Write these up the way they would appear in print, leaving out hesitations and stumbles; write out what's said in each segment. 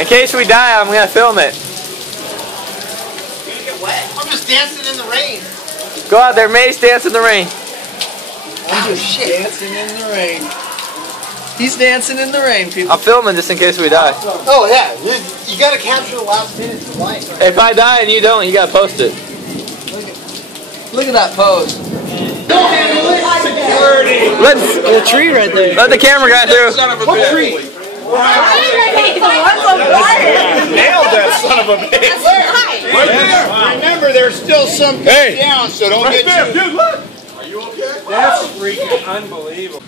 In case we die, I'm gonna film it. You gonna get wet? I'm just dancing in the rain. Go out there, Mace, dance in the rain. I'm just dancing in the rain. He's dancing in the rain, people. I'm filming just in case we die. Oh yeah, you gotta capture the last minutes of life. If I die and you don't, you gotta post it. Look at that pose. Don't handle it. Security. The tree right there. Let the camera guy through. What tree? Nailed that son of a bitch. Right there. Remember, there's still some down, so don't get too. Dude, look. Are you okay? That's freaking unbelievable.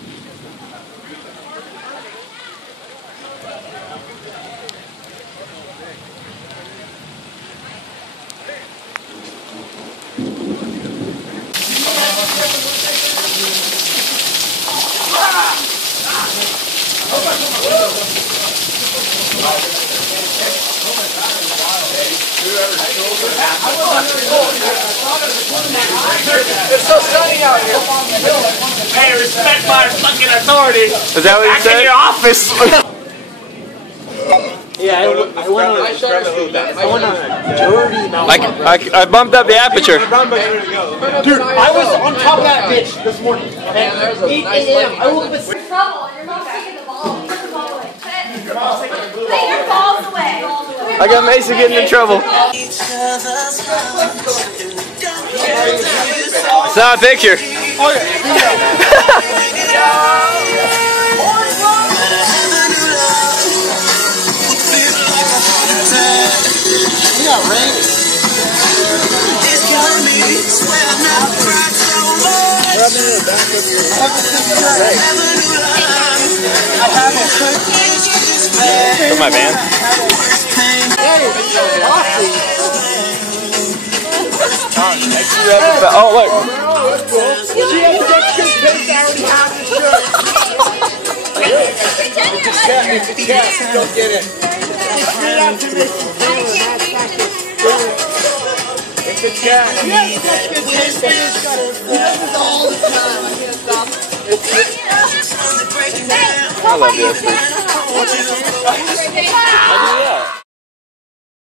It's so sunny out here. Hey, respect my fucking authority. Is that what you Back in said? your office. Yeah, I went on a dirty mountain. I bumped up the aperture. Dude, I was on top of that bitch this morning. Man, there's a 8 nice a.m. I lake. woke up at You're in trouble. Your mom's taking the ball. Put the ball away. Put your balls away. I got Mason getting in trouble. It's not a picture. we got rain. For my van. Oh, look. Don't get it. It's a cat. I love this.